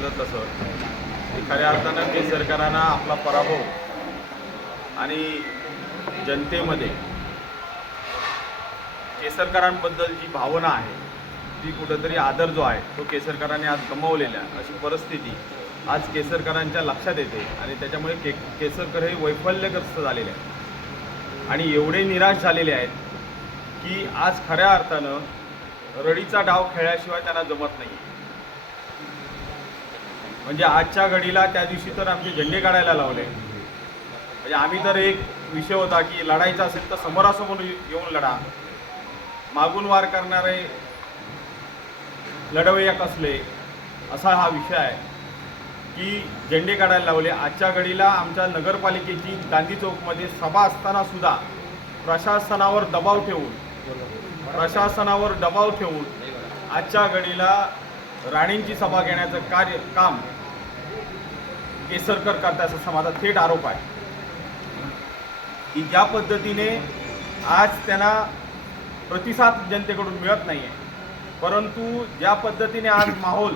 सांगितलं तसं. की खऱ्या अर्थानं केसरकरांना आपला पराभव आणि जनतेमध्ये केसरकरांबद्दल जी भावना आहे ती कुठंतरी आदर जो आहे तो केसरकरांनी आज गमावलेला आहे. अशी परिस्थिती आज केसरकरांच्या लक्षात येते आणि त्याच्यामुळे के केसरकर हे वैफल्यग्रस्त झालेले आहेत. आणि एवढे निराश झालेले आहेत की आज खऱ्या अर्थानं रडीचा डाव खेळल्याशिवाय त्यांना जमत नाही म्हणजे आजच्या घडीला त्या दिवशी तर आमचे झेंडे काढायला लावले. म्हणजे आम्ही तर एक विषय होता की लढायचा असेल तर समोरासमोर येऊन लढा. मागून वार करणारे लढवय्यक कसले? असा हा विषय आहे. की झेंडे काढायला लावले. आजच्या घडीला आमच्या नगरपालिकेची गांधी चौकमध्ये सभा असताना सुद्धा प्रशासनावर दबाव ठेवून प्रशासनावर दबाव ठेवून आजच्या घडीला राणींची सभा घेण्याचं कार्य काम केसरकर करतात असा माझा थेट आरोप आहे. की ज्या पद्धतीने आज त्यांना प्रतिसाद जनतेकडून मिळत नाही आहे परंतु ज्या पद्धतीने आज माहोल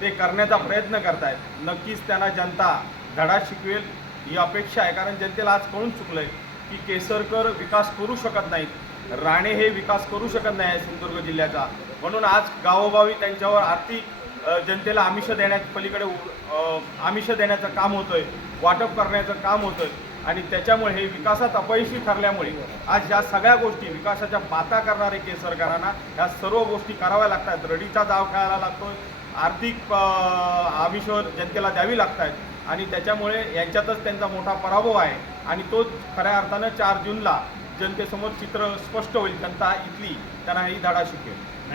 ते करण्याचा प्रयत्न करतायत नक्कीच त्यांना जनता धडा शिकवेल. ही अपेक्षा आहे कारण जनतेला आज कळून चुकलं आहे की केसरकर विकास करू शकत नाहीत. राणे हे विकास करू शकत नाही आहे सिंधुदुर्ग जिल्ह्याचा. म्हणून आज गावोगावी त्यांच्यावर आर्थिक जनतेला आमिष देण्याच्या पलीकडे उ- आमिष देण्याचं काम होतं आहे वाटप करण्याचं काम होतं आहे आणि त्याच्यामुळे हे विकासात अपयशी ठरल्यामुळे आज या सगळ्या गोष्टी विकासाच्या बाता करणारे केसरकरांना ह्या सर्व गोष्टी कराव्या लागतात. रडीचा जाव खेळायला लागतोय आर्थिक आमिष जनतेला द्यावी लागतात आणि त्याच्यामुळे यांच्यातच त्यांचा मोठा पराभव आहे आणि तो खऱ्या अर्थानं चार जूनला जनतेसमोर चित्र स्पष्ट होईल. जनता इथली त्यांना ही धडा शिकेल.